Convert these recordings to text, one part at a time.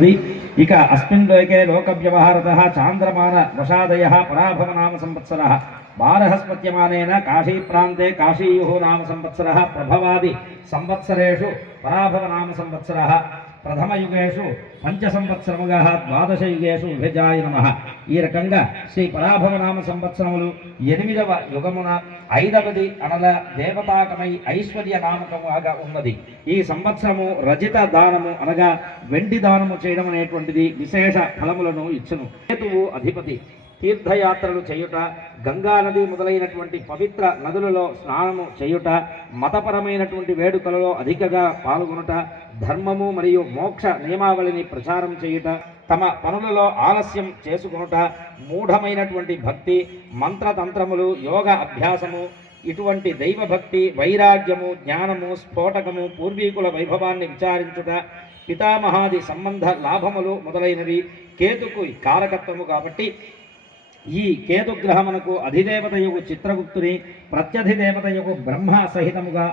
ఉన్నది. ఇక అస్మిన్ లోకే లోక వ్యవహారతః చాంద్రమాన వశాదయః పరాభవ నామ సంవత్సరः బారహస్పత్యమానేన కాశీ ప్రాంతే కాశీయుః నామ సంవత్సరः ప్రభవాది సంవత్సరేషు పరాభవ నామ సంవత్సరः ప్రథమయుగేషు పంచ సంవత్సరముగా ద్వాదశ యుగేషు విభజాయ నమః. ఈ రకంగా శ్రీ పరాభవ నామ సంవత్సరములు 8వ యుగమున 5వది అనల దేవతాకమై ఐశ్వర్య నామకముగా ఉన్నది. ఈ సంవత్సరము రజిత దానము అనగా వెండి దానము చేయడం అనేటువంటిది విశేష ఫలములను ఇచ్చును. కేతువు అధిపతి. తీర్థయాత్రలు చేయుట, గంగా నది మొదలైనటువంటి పవిత్ర నదులలో స్నానము చేయుట, మతపరమైనటువంటి వేడుకలలో అధికగా పాల్గొనుట, ధర్మము మరియు మోక్ష నియమావళిని ప్రచారం చేయుట, తమ పనులలో ఆలస్యం చేసుకొనుట, మూఢమైనటువంటి భక్తి, మంత్రతంత్రములు, యోగ అభ్యాసము, ఇటువంటి దైవభక్తి, వైరాగ్యము, జ్ఞానము, స్ఫోటకము, పూర్వీకుల వైభవాన్ని విచారించుట, పితామహాది సంబంధ లాభములు మొదలైనవి కేతుకు కారకత్వము. కాబట్టి ఈ కేతుగ్రహమునకు అధిదేవతయగు చిత్రగుప్తుని, ప్రత్యధిదేవతయగు బ్రహ్మ సహితముగా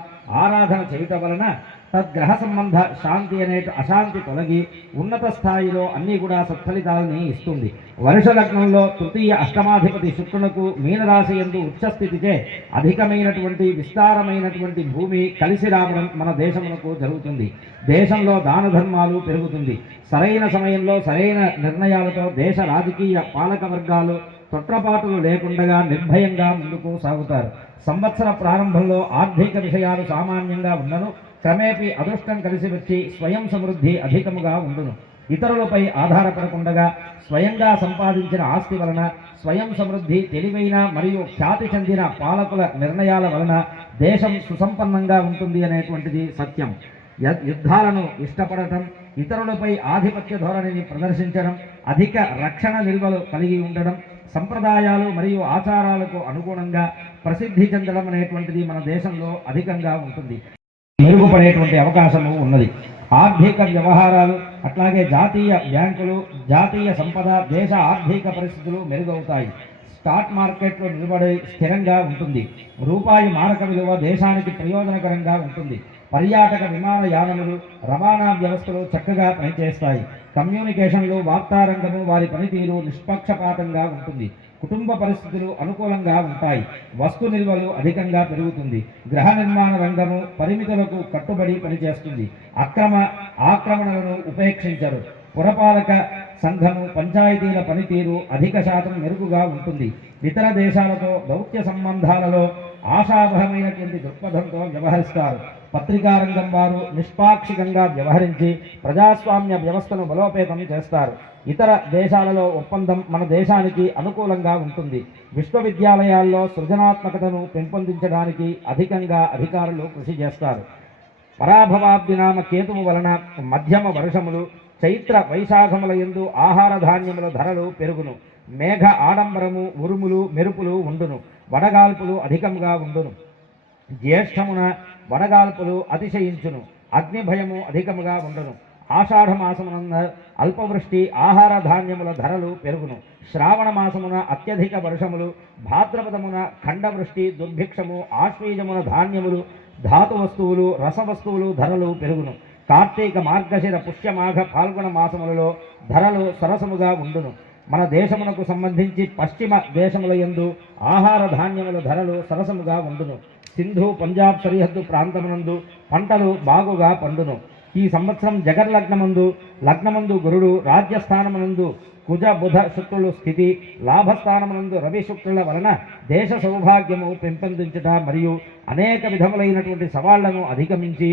ఆరాధన చేయుట వలన తద్గ్రహ సంబంధ శాంతి అనే అశాంతి తొలగి ఉన్నత స్థాయిలో అన్ని కూడా సత్ఫలితాలని ఇస్తుంది. వరుష లగ్నంలో తృతీయ అష్టమాధిపతి శుక్రునకు మీనరాశి యందు ఉచ్చస్థితిచే అధికమైనటువంటి విస్తారమైనటువంటి భూమి కలిసి రావడం మన దేశమునకు జరుగుతుంది. దేశంలో దాన ధర్మాలు పెరుగుతుంది. సరైన సమయంలో సరైన నిర్ణయాలతో దేశ రాజకీయ పాలక వర్గాలు తొట్రపాటులు లేకుండా నిర్భయంగా ముందుకు సాగుతారు. సంవత్సర ప్రారంభంలో ఆర్థిక విషయాలు సామాన్యంగా ఉన్నను క్రమేపీ అదృష్టం కలిసి వచ్చి స్వయం సమృద్ధి అధికముగా ఉండును. ఇతరులపై ఆధారపడకుండా స్వయంగా సంపాదించిన ఆస్తి వలన స్వయం సమృద్ధి, తెలివైన మరియు ఖ్యాతి చెందిన పాలకుల నిర్ణయాల వలన దేశం సుసంపన్నంగా ఉంటుంది అనేటువంటిది సత్యం. యుద్ధాలను ఇష్టపడటం, ఇతరులపై ఆధిపత్య ధోరణిని ప్రదర్శించడం, అధిక రక్షణ నిల్వలు కలిగి ఉండడం, సంప్రదాయాలు మరియు ఆచారాలకు అనుగుణంగా ప్రసిద్ధి చెందడం అనేటువంటిది మన దేశంలో అధికంగా ఉంటుంది. మెరుగుపడేటువంటి అవకాశము ఉన్నది. ఆర్థిక వ్యవహారాలు, అట్లాగే జాతీయ బ్యాంకులు, జాతీయ సంపద, దేశ ఆర్థిక పరిస్థితులు మెరుగవుతాయి. స్టాక్ మార్కెట్లో నిలబడి స్థిరంగా ఉంటుంది. రూపాయి మారక విలువ దేశానికి ప్రయోజనకరంగా ఉంటుంది. పర్యాటక విమానయానములు, రవాణా వ్యవస్థలు చక్కగా పనిచేస్తాయి. కమ్యూనికేషన్లు, వార్తారంగము వారి పనితీరు నిష్పక్షపాతంగా ఉంటుంది. కుటుంబ పరిస్థితులు అనుకూలంగా ఉంటాయి. వస్తు నిల్వలు అధికంగా పెరుగుతుంది. గృహ నిర్మాణ రంగము పరిమితులకు కట్టుబడి పనిచేస్తుంది. ఆక్రమణలను ఉపేక్షించరు. పురపాలక సంఘము, పంచాయతీల పనితీరు అధిక శాతం మెరుగుగా ఉంటుంది. ఇతర దేశాలతో దౌత్య సంబంధాలలో ఆశావహమైనటువంటి దృక్పథంతో వ్యవహరిస్తారు. పత్రికా రంగం వారు నిష్పాక్షికంగా వ్యవహరించి ప్రజాస్వామ్య వ్యవస్థను బలోపేతం చేస్తారు. ఇతర దేశాలలో ఒప్పందం మన దేశానికి అనుకూలంగా ఉంటుంది. విశ్వవిద్యాలయాల్లో సృజనాత్మకతను పెంపొందించడానికి అధికంగా అధికారులు కృషి చేస్తారు. పరాభవాబ్దినామ కేతువు వలన మధ్యమ వర్షములు, చైత్ర వైశాఖముల యందు ఆహార ధాన్యముల ధరలు పెరుగును. మేఘ ఆడంబరము, ఉరుములు, మెరుపులు ఉండును. వడగాల్పులు అధికంగా ఉండును. జ్యేష్ఠమున వడగాల్పులు అతిశయించును. అగ్నిభయము అధికముగా ఉండును. ఆషాఢ మాసమున అల్పవృష్టి, ఆహార ధాన్యముల ధరలు పెరుగును. శ్రావణ మాసమున అత్యధిక వర్షములు, భాద్రపదమున ఖండవృష్టి, దుర్భిక్షము, ఆశ్వీజమున ధాన్యములు, ధాతు వస్తువులు, రసవస్తువులు ధరలు పెరుగును. కార్తీక, మార్గశిర, పుష్యమాఘ, పాల్గొన మాసములలో ధరలు సరసముగా ఉండును. మన దేశమునకు సంబంధించి పశ్చిమ దేశముల యందు ఆహార ధాన్యముల ధరలు సరసముగా ఉండును. సింధు, పంజాబ్ సరిహద్దు ప్రాంతమునందు పంటలు బాగుగా పండును. ఈ సంవత్సరం లగ్నమందు గురుడు, రాజ్యస్థానమునందు కుజ, బుధ, శుక్రులు స్థితి, లాభస్థానమునందు రవి, శుక్రుల వలన దేశ సౌభాగ్యము పెంపొందించుట మరియు అనేక విధములైనటువంటి సవాళ్లను అధిగమించి